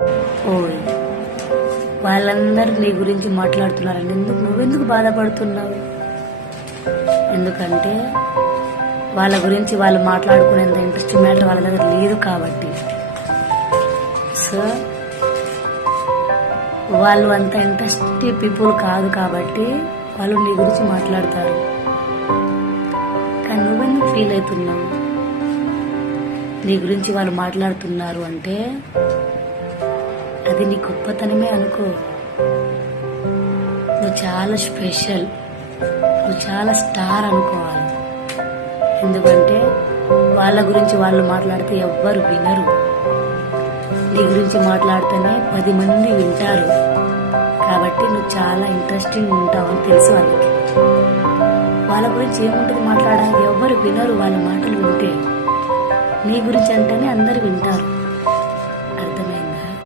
ఓయ్, వాళ్ళందరూ నీ గురించి మాట్లాడుతున్నారని నువ్వెందుకు బాధపడుతున్నావు? ఎందుకంటే వాళ్ళ గురించి వాళ్ళు మాట్లాడుకునేంత ఇంట్రెస్టింగ్ మ్యాటర్ వాళ్ళ దగ్గర లేదు కాబట్టి. సో వాళ్ళు అంత ఇంట్రెస్టింగ్ పీపుల్ కాదు కాబట్టి వాళ్ళు నీ గురించి మాట్లాడతారు. కానీ నువ్వెందుకు ఫీల్ అవుతున్నావు? నీ గురించి వాళ్ళు మాట్లాడుతున్నారు అంటే అది నీ గొప్పతనమే అనుకో. నువ్వు చాలా స్పెషల్, నువ్వు చాలా స్టార్ అనుకోవాలి. ఎందుకంటే వాళ్ళ గురించి వాళ్ళు మాట్లాడితే ఎవ్వరు వినరు. నీ గురించి మాట్లాడితేనే 10 మంది వింటారు. కాబట్టి నువ్వు చాలా ఇంట్రెస్టింగ్ ఉంటావు అని తెలుసు వాళ్ళకి. వాళ్ళ గురించి ఏముంటుంది మాట్లాడడానికి? ఎవ్వరు వినరు వాళ్ళ మాటలు వింటే. నీ గురించి అంటేనే అందరు వింటారు.